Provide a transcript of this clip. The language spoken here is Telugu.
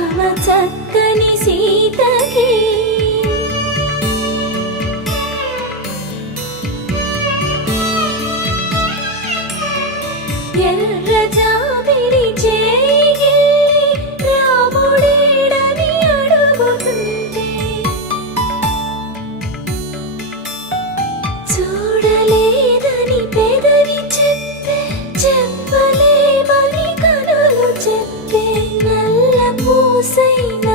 రామ చక్కని సీతకి ఎర్ర జాబిలి చేయి రాముడేడని అడుగుతుంటే చూడలేదని పెదవి చెప్పలేమని కనులు చెప్పే నల్ల పూసైన